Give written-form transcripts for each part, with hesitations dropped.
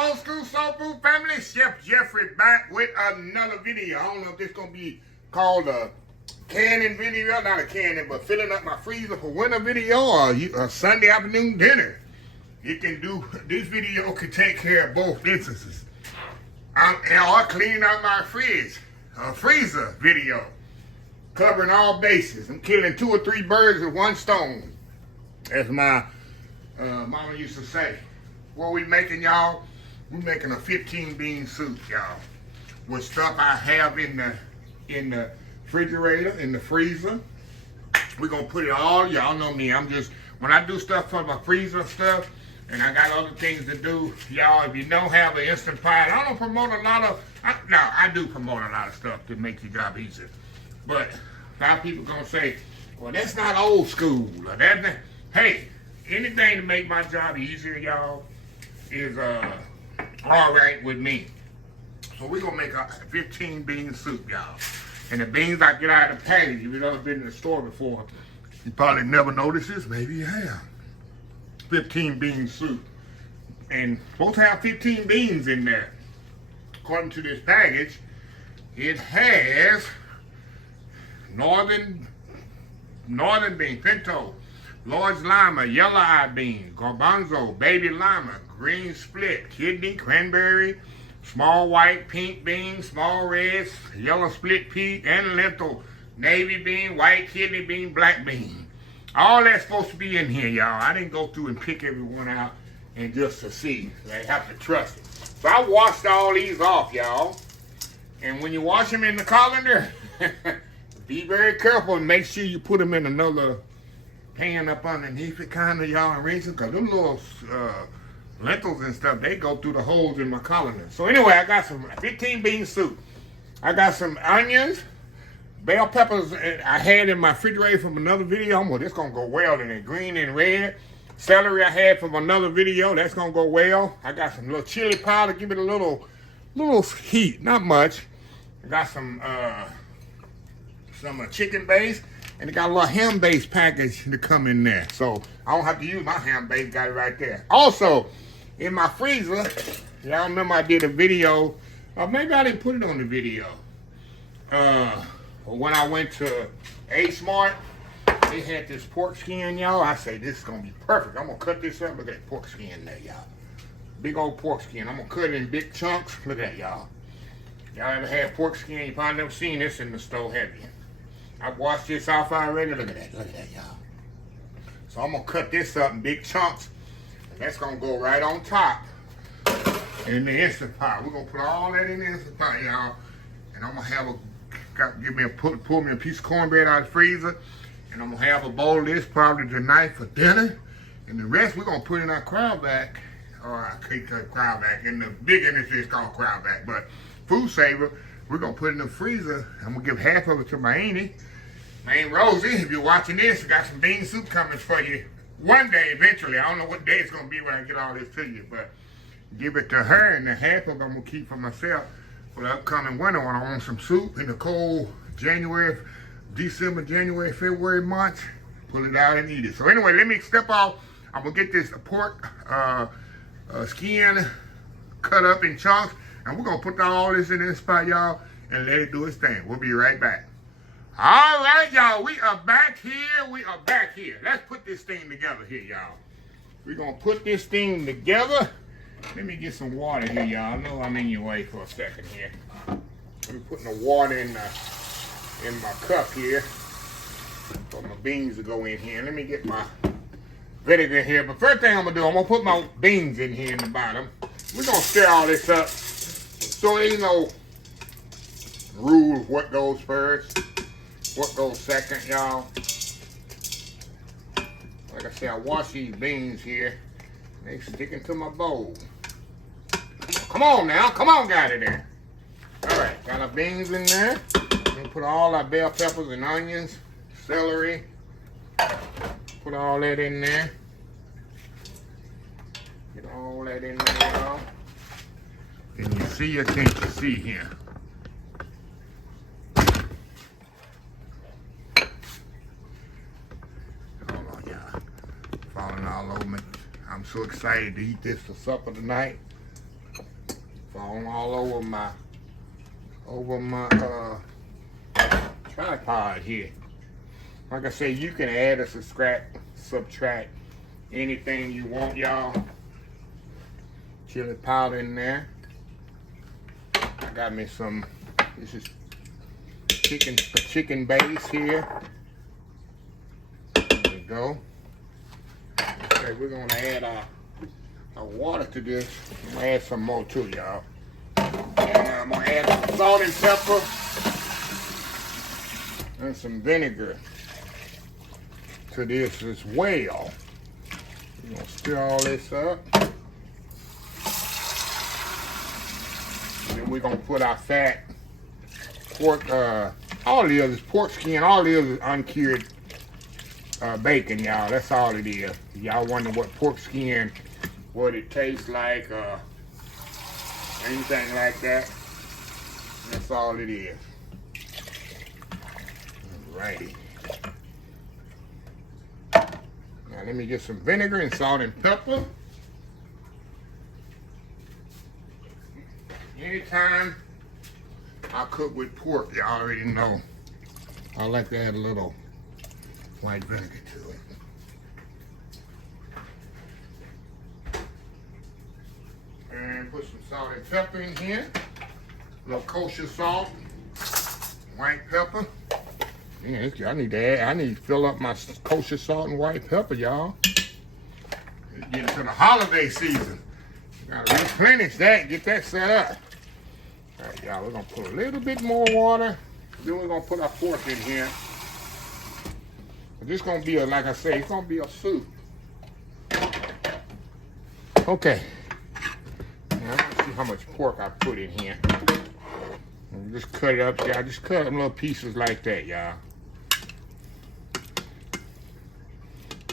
old school soul food family. Chef Jeffrey back with another video. I don't know if this gonna be called a canning video, not a canning, but filling up my freezer for winter video or a Sunday afternoon dinner. You can do, this video can take care of both instances. Or cleaning out my freezer video. Covering all bases. I'm killing 2 or 3 birds with one stone. As my mama used to say. What we making, y'all? We making a 15 bean soup, y'all. With stuff I have in the refrigerator, in the freezer. We're gonna put it all, y'all know me. When I do stuff for my freezer stuff, and I got other things to do, y'all, if you don't have an Instant Pot, I don't promote a lot of, I do promote a lot of stuff to make your job easier. But a lot of people gonna say, well, that's not old school. Or that's not, hey, anything to make my job easier, y'all, is all right with me. So we're gonna make a 15 bean soup, y'all. And the beans I get out of the package, if you've ever been in the store before, you probably never noticed this, maybe you have. 15 bean soup. And supposed to have 15 beans in there. According to this package, it has northern bean, pinto, Lord's lima, yellow eye bean, garbanzo, baby lima, green split, kidney, cranberry, small white, pink bean, small reds, yellow split pea, and lentil, navy bean, white kidney bean, black bean. All that's supposed to be in here, y'all. I didn't go through and pick everyone out and just to see. I have to trust it. So I washed all these off, y'all. And when you wash them in the colander, be very careful and make sure you put them in another pan up underneath it, kind of, y'all, and rinse them, because them little lentils and stuff, they go through the holes in my colander. So anyway, I got some 15 bean soup. I got some onions, bell peppers I had in my refrigerator from another video. Well, this gonna go well in it, green and red. Celery I had from another video, that's gonna go well. I got some little chili powder, give it a little heat, not much. I got some chicken base, and it got a little ham base package to come in there. So I don't have to use my ham base, got it right there. Also, in my freezer, y'all remember I did a video, or maybe I didn't put it on the video. When I went to A Smart, they had this pork skin, y'all. I say, this is gonna be perfect. I'm gonna cut this up. Look at that pork skin there, y'all. Big old pork skin. I'm gonna cut it in big chunks. Look at that, y'all. Y'all ever had pork skin? You probably never seen this in the store, have you? I washed this off already. Look at that, y'all. So I'm gonna cut this up in big chunks. And that's gonna go right on top in the Instant Pot. We're gonna put all that in the Instant Pot, y'all. And I'm gonna have pull me a piece of cornbread out of the freezer. And I'm gonna have a bowl of this probably tonight for dinner. And the rest we're gonna put in our Cryovac, or our Cryovac. In the big industry it's called Cryovac, but food saver, we're gonna put it in the freezer. I'm gonna give half of it to my auntie, Rosie. If you're watching this, I got some bean soup coming for you one day eventually. I don't know what day it's gonna be when I get all this to you, but give it to her, and the half of it I'm gonna keep for myself for the upcoming winter when I want some soup in the cold December, January, February months. Pull it out and eat it. So anyway, let me step off. I'm gonna get this pork skin cut up in chunks, and we're gonna put all this in this spot, y'all, and let it do its thing. We'll be right back. All right, y'all, we are back here. Let's put this thing together here, y'all. We're gonna put this thing together. Let me get some water here, y'all. I know I'm in your way for a second here. I'm putting the water in my cup here for my beans to go in here. Let me get my vinegar here. But first thing I'm gonna do, I'm gonna put my beans in here in the bottom. We're gonna stir all this up. So there ain't no rule what goes first, what goes second, y'all. Like I said, I wash these beans here. They sticking to my bowl. Come on now, come on, got it there. All right, got our beans in there. We're gonna put all our bell peppers and onions, celery. Put all that in there. Get all that in there, y'all. Can you see or can't you see here? Hold on, y'all. Falling all over me. I'm so excited to eat this for supper tonight. falling all over my tripod here. Like I say, you can add or subtract anything you want, y'all. Chili powder in there. I got me some, this is chicken base here. There we go. Okay, we're gonna add our water to this. I'm gonna add some more too, y'all. And I'm gonna add some salt and pepper and some vinegar to this as well. We're gonna stir all this up. And then we're gonna put our fat pork, all the others, pork skin, all the others uncured bacon, y'all. That's all it is. Y'all wonder what pork skin, what it tastes like, anything like that. That's all it is. Alrighty. Now let me get some vinegar and salt and pepper. Anytime I cook with pork, y'all already know I like to add a little white vinegar to it. And put some salt and pepper in here. A little kosher salt, white pepper. Yeah, I need to fill up my kosher salt and white pepper, y'all. Get into the holiday season. Gotta replenish that, get that set up. All right, y'all, we're gonna put a little bit more water. Then we're gonna put our pork in here. This gonna be like I say, it's gonna be a soup. Okay. Now let's see how much pork I put in here. And just cut it up, y'all. Just cut them little pieces like that, y'all.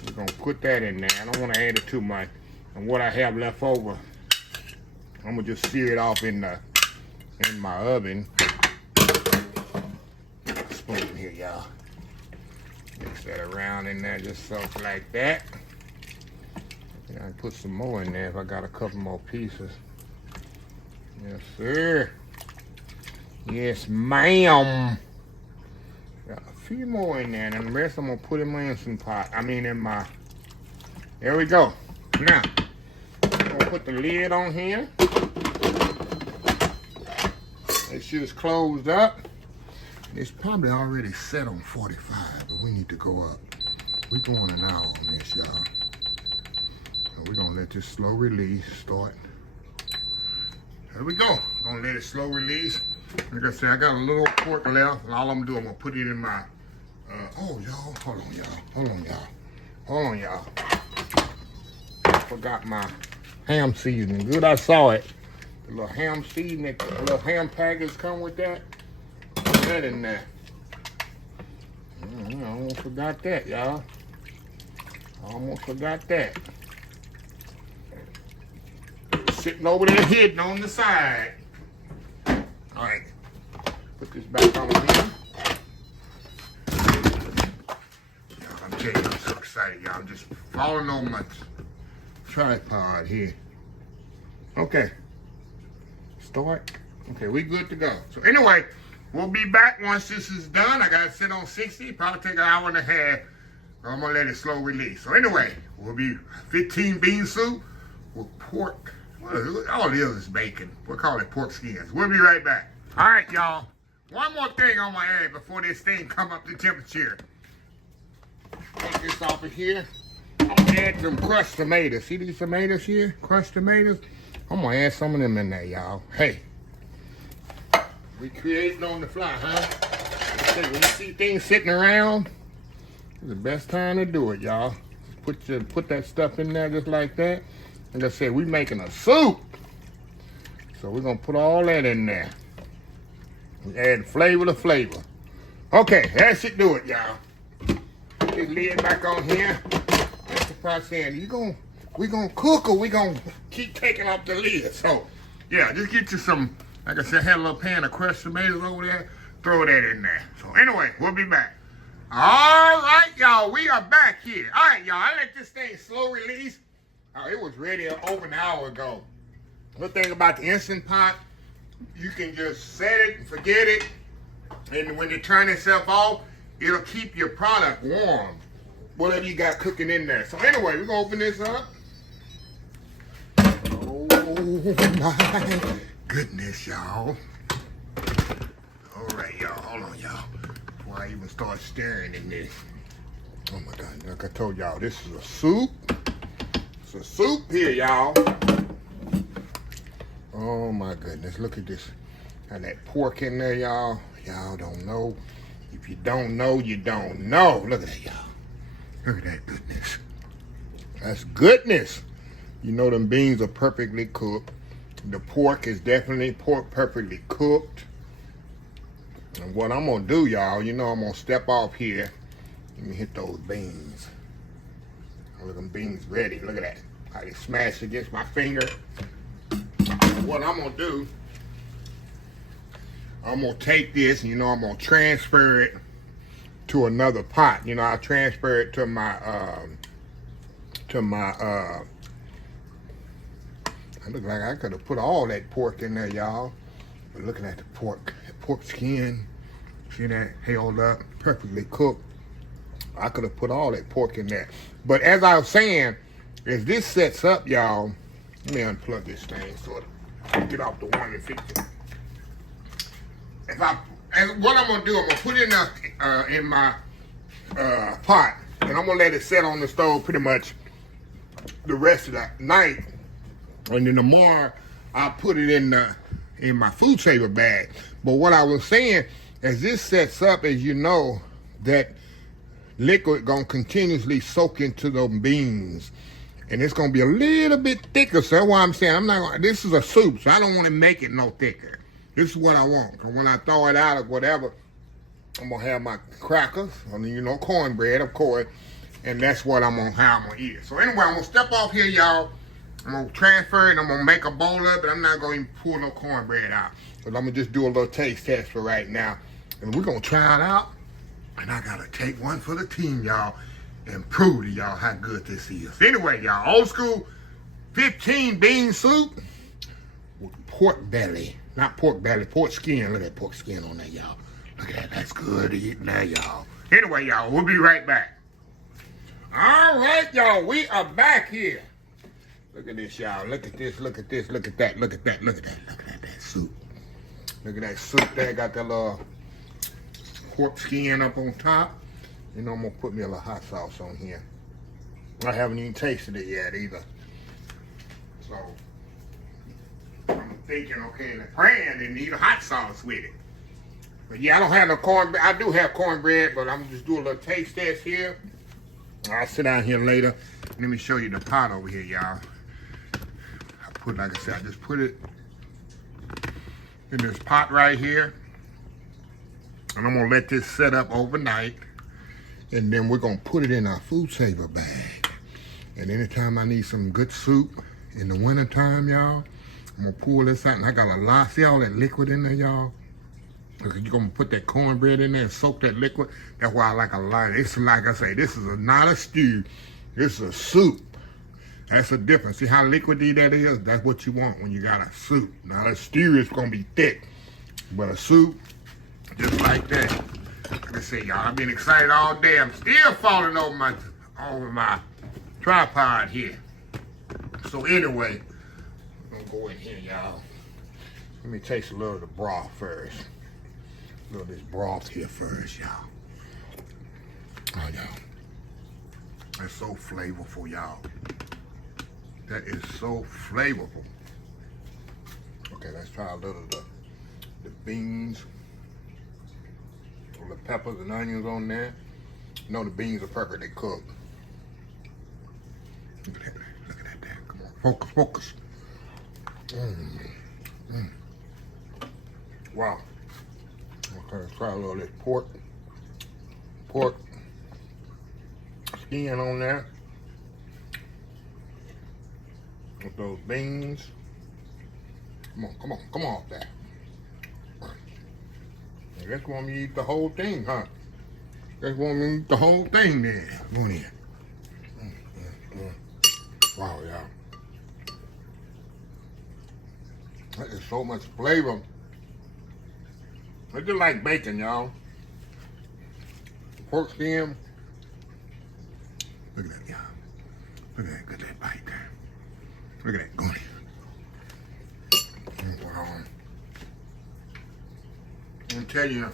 We're gonna put that in there. I don't want to add it too much. And what I have left over, I'm gonna just sear it off in my oven. Spoon here, y'all. Mix that around in there just so like that. I can put some more in there if I got a couple more pieces. Yes, sir. Yes, ma'am. Got a few more in there, and the rest I'm gonna put in my instant pot. There we go. Now, I'm gonna put the lid on here. Make sure it's closed up. It's probably already set on 45, but we need to go up. We're going an hour on this, y'all. So we're gonna let this slow release start. There we go. Gonna let it slow release. Like I said, I got a little pork left, and all I'm gonna do, I'm gonna put it in my, oh, y'all, hold on, y'all. I forgot my ham seasoning. Good, I saw it. The little ham seasoning, the little ham packets come with that. Put that in there. I almost forgot that, y'all. Sitting over there hidden on the side. All right, put this back on here. I'm telling you, I'm so excited, y'all. I'm just falling on my tripod here. Okay, start. Okay, we good to go. So anyway, we'll be back once this is done. I got it set on 60. Probably take an hour and a half. I'm gonna let it slow release. So anyway, we'll be 15 bean soup with pork. All it is bacon. We'll call it pork skins. We'll be right back. All right, y'all. One more thing on my add before this thing come up to temperature. Take this off of here. I'm gonna add some crushed tomatoes. See these tomatoes here? Crushed tomatoes. I'm gonna add some of them in there, y'all. Hey, we creating on the fly, huh? When you see things sitting around, it's the best time to do it, y'all. Put that stuff in there just like that. Like I said, we making a soup. So we're gonna put all that in there. We add flavor to flavor. Okay, that should do it, y'all. Put this lid back on here. That's the process saying, we gonna cook or we gonna keep taking off the lid. So yeah, just get you some, like I said, I had a little pan of crushed tomatoes over there. Throw that in there. So anyway, we'll be back. All right, y'all, we are back here. All right, y'all, I let this thing slow release. Oh, it was ready over an hour ago. Good thing about the Instant Pot, you can just set it and forget it. And when it turns itself off, it'll keep your product warm. Whatever you got cooking in there. So anyway, we're going to open this up. Oh my goodness, y'all. All right, y'all. Hold on, y'all. Before I even start stirring in this. Oh my God. Like I told y'all, this is a soup. It's a soup here, y'all. Oh my goodness. Look at this. Got that pork in there, y'all. Y'all don't know. If you don't know, you don't know. Look at that, y'all. Look at that goodness. That's goodness. You know them beans are perfectly cooked. The pork is definitely perfectly cooked. And what I'm going to do, y'all, you know I'm going to step off here. Let me hit those beans. Look at them beans ready. Look at that. How they smash against my finger. What I'm going to do, I'm going to take this, you know, I'm going to transfer it to another pot. You know, I'll transfer it to my, I look like I could have put all that pork in there, y'all. But looking at the pork skin, see that held up, perfectly cooked. I could have put all that pork in there. But as I was saying, as this sets up, y'all, let me unplug this thing so it get off the 150. And what I'm gonna do, I'm gonna put it in my pot, and I'm gonna let it set on the stove pretty much the rest of the night. And then tomorrow, I'll put it in my food saver bag. But what I was saying, as this sets up, as you know, that liquid gonna continuously soak into those beans, and it's gonna be a little bit thicker. So that's why I'm saying this is a soup, so I don't want to make it no thicker. This is what I want. Cause when I throw it out or whatever, I'm gonna have my crackers, you know, cornbread, of course, and that's what how I'm gonna eat it. So anyway, I'm gonna step off here, y'all. I'm gonna transfer it. I'm gonna make a bowl of it. I'm not gonna even pull no cornbread out. But I'm gonna just do a little taste test for right now, and we're gonna try it out. And I gotta take one for the team, y'all, and prove to y'all how good this is. Anyway, y'all, old school 15 bean soup with pork belly. Not pork belly, pork skin. Look at that pork skin on there, y'all. Look at that. That's good eating there, y'all. Anyway, y'all, we'll be right back. All right, y'all, we are back here. Look at this, y'all. Look at this, look at this, look at that, look at that, look at that, look at that soup. Look at that soup there. Got that little pork skin up on top. You know, I'm gonna put me a little hot sauce on here. I haven't even tasted it yet either. So I'm thinking, okay, and praying they need a hot sauce with it. But yeah, I don't have no cornbread. I do have cornbread, but I'm just doing a little taste test here. I'll sit down here later. Let me show you the pot over here, y'all. Like I said, I just put it in this pot right here. And I'm gonna let this set up overnight. And then we're gonna put it in our food saver bag. And anytime I need some good soup in the wintertime, y'all, I'm gonna pull this out. And I got a lot, see all that liquid in there, y'all? Because you're gonna put that cornbread in there and soak that liquid. That's why I like a lot. It's like I say, this is not a stew. This is a soup. That's the difference. See how liquidy that is? That's what you want when you got a soup. Now a stew is gonna be thick. But a soup, just like that. Like I say, y'all, I've been excited all day. I'm still falling over my tripod here. So anyway, I'm gonna go in here, y'all. Let me taste a little of the broth first. A little of this broth here first, y'all. Oh, y'all. That's so flavorful, y'all. That is so flavorful. Okay, let's try a little of the beans. All the peppers and onions on there. You know the beans are perfectly cooked. Look at that. Look at that. Come on. Focus, focus. Wow. Okay, let's try a little of this pork skin on there. With those beans. Come on off that. I guess want me to eat the whole thing, huh? Guess want me to eat the whole thing then. Go on in. Wow, y'all. so much flavor. It's just like bacon, y'all. Pork skin. Look at that, y'all. Look at that, get that bite there. Look at that goody. Wow. I'm tell you,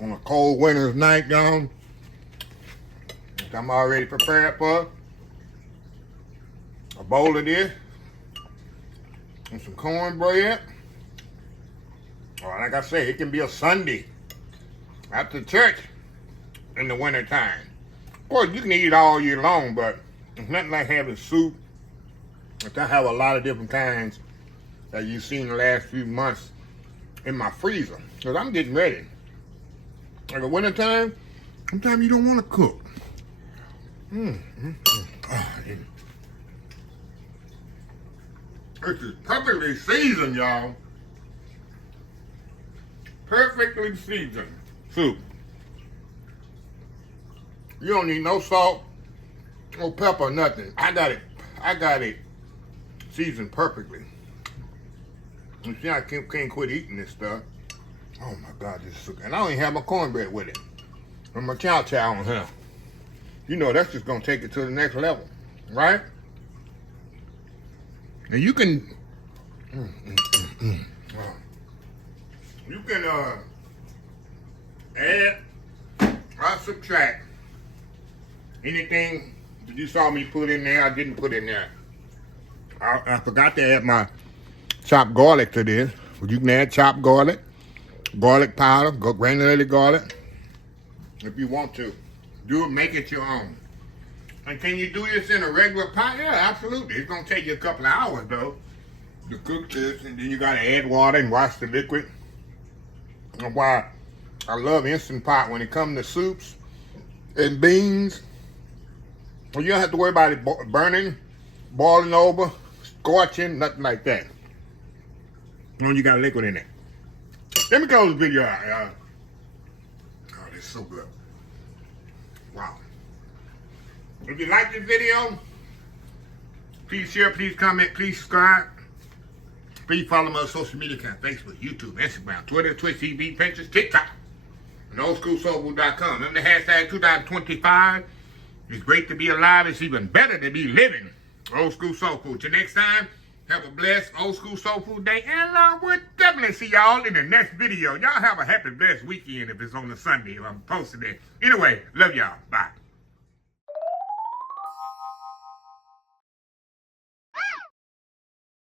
on a cold winter's night, y'all, I'm already prepared for a bowl of this and some cornbread. Or like I say, it can be a Sunday after church in the winter time. Of course, you can eat it all year long, but it's nothing like having soup. I have a lot of different kinds that you've seen the last few months in my freezer. Because I'm getting ready. Like the winter time, sometimes you don't want to cook. This is perfectly seasoned, y'all. Perfectly seasoned soup. You don't need no salt, no pepper, nothing. I got it seasoned perfectly. You see, I can't quit eating this stuff. Oh my God, this is so good. And I don't even have my cornbread with it. And my chow on here. You know, that's just gonna take it to the next level, right? And you can, you can add or subtract anything that you saw me put in there. I didn't put in there. I forgot to add my chopped garlic to this. But you can add chopped garlic, garlic powder, granulated garlic, if you want to. Do it, make it your own. And can you do this in a regular pot? Yeah, absolutely. It's gonna take you a couple of hours though to cook this, and then you gotta add water and wash the liquid. And why I love Instant Pot when it comes to soups and beans. Well, you don't have to worry about it burning, boiling over, scorching, nothing like that. When you got liquid in it. Let me close the video out, y'all. Oh, this is so good. Wow. If you like this video, please share, please comment, please subscribe. Please follow my social media account, Facebook, YouTube, Instagram, Twitter, Twitch TV, Pinterest, TikTok, and oldschoolsoulfood.com. And the hashtag 2025. It's great to be alive. It's even better to be living. Old School Soul Food. Till next time, have a blessed Old School Soul Food day. And we'll definitely see y'all in the next video. Y'all have a happy, blessed weekend if it's on a Sunday if I'm posting it. Anyway, love y'all. Bye.